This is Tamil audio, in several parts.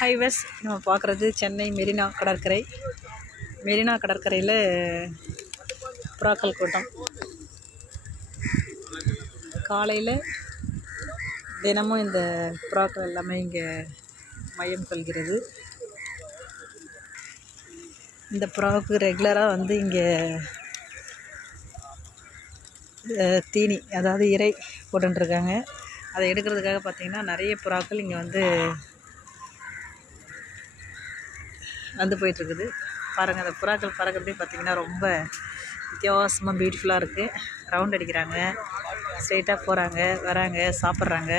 ஹைவேஸ் நம்ம பார்க்குறது சென்னை மெரினா கடற்கரை. மெரினா கடற்கரையில் புறாக்கள் கூட்டம் காலையில் தினமும் இந்த புறாக்கள் எல்லாமே இங்கே மையம் கொள்கிறது. இந்த புறாவுக்கு ரெகுலராக வந்து இங்கே தீனி, அதாவது இறை போட்டுருக்காங்க. அதை எடுக்கிறதுக்காக பார்த்திங்கன்னா நிறைய புறாக்கள் இங்கே வந்து போயிட்டுருக்குது. பாருங்கள், அந்த புறாக்கள் பறக்கிறதே பார்த்திங்கன்னா ரொம்ப வித்தியாசமாக பியூட்டிஃபுல்லாக இருக்குது. ரவுண்ட் அடிக்கிறாங்க, ஸ்ட்ரெயிட்டாக போகிறாங்க, வராங்க, சாப்பிட்றாங்க,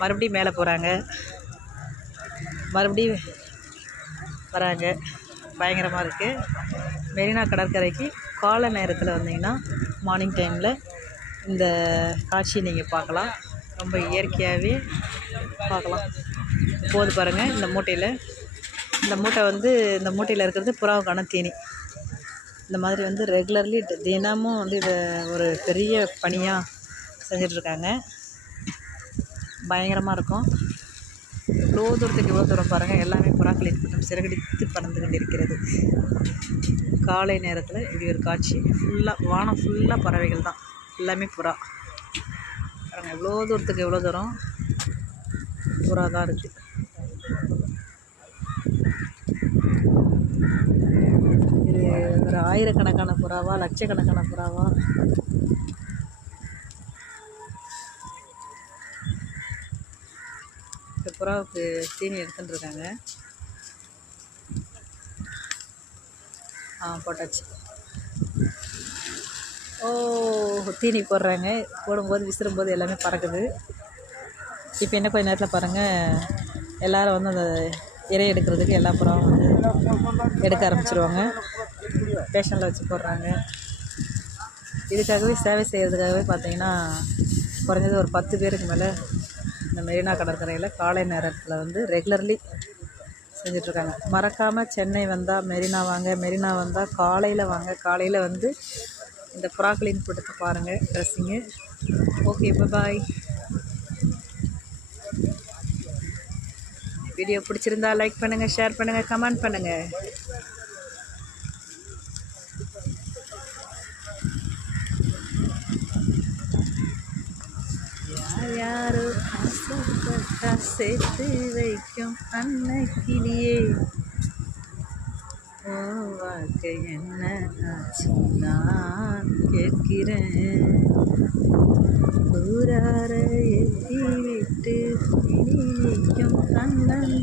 மறுபடியும் மேலே போகிறாங்க, மறுபடியும் வராங்க. பயங்கரமாக இருக்குது. மெரினா கடற்கரைக்கு காலை நேரத்தில் வந்தீங்கன்னா மார்னிங் டைமில் இந்த காட்சியை நீங்கள் பார்க்கலாம். ரொம்ப இயற்கையாகவே பார்க்கலாம். போது பாருங்கள், இந்த மூட்டையில் இருக்கிறது புறாவுக்கான தீனி. இந்த மாதிரி வந்து ரெகுலர்லி தினமும் வந்து இதை ஒரு பெரிய பணியாக செஞ்சிட்ருக்காங்க. பயங்கரமாக இருக்கும். இவ்வளோ தூரம் பாருங்கள், எல்லாமே புறாக்களின் கூட்டம் சிறகடித்து பறந்து கொண்டிருக்கிறது. காலை நேரத்தில் இப்படி ஒரு காட்சி. ஃபுல்லாக வானம் ஃபுல்லாக பறவைகள் தான், எல்லாமே புறா. பாருங்கள், எவ்வளோ தூரம் புறா தான் இருக்குது. இது ஒரு ஆயிரக்கணக்கான புறாவா, லட்சக்கணக்கான புறாவா? இந்த புறாவுக்கு தீனி எடுத்துட்டு இருக்காங்க. போட்டாச்சு. தீனி போடுறாங்க. போடும்போது விசிறும்போது எல்லாமே பறக்குது. இப்போ என்ன கொஞ்சம் நேரத்தில் பாருங்கள், எல்லோரும் வந்து அந்த இறை எடுக்கிறதுக்கு எல்லா புறாவும் வந்து எடுக்க ஆரம்பிச்சிருவாங்க. ஸ்டேஷனில் வச்சு போடுறாங்க. இதுக்காகவே சேவை செய்கிறதுக்காகவே பார்த்திங்கன்னா குறைஞ்சது ஒரு 10 பேருக்கு மேலே இந்த மெரினா கடற்கரையில் காலை நேரத்தில் வந்து ரெகுலர்லி செஞ்சிட்ருக்காங்க. மறக்காமல் சென்னை வந்தால் மெரினா வாங்க, மெரினா வந்தால் காலையில் வாங்க. காலையில் வந்து இந்த புறாக்களின் கூட்டத்தை பாருங்கள், ட்ரெஸ்ஸிங்கு. ஓகே, பாய். வீடியோ பிடிச்சிருந்தா லைக் பண்ணுங்கள், ஷேர் பண்ணுங்கள், கமெண்ட் பண்ணுங்கள். யாரோ ஆசைப்பட்டா சேர்த்து வைக்கும் அன்னைக்கிளியே, ஓ வாழ்க்கை என்ன ஆச்சு நான் கேட்கிறேன். ஊரார ஏற்றி விட்டு நிற்கும் அண்ணன்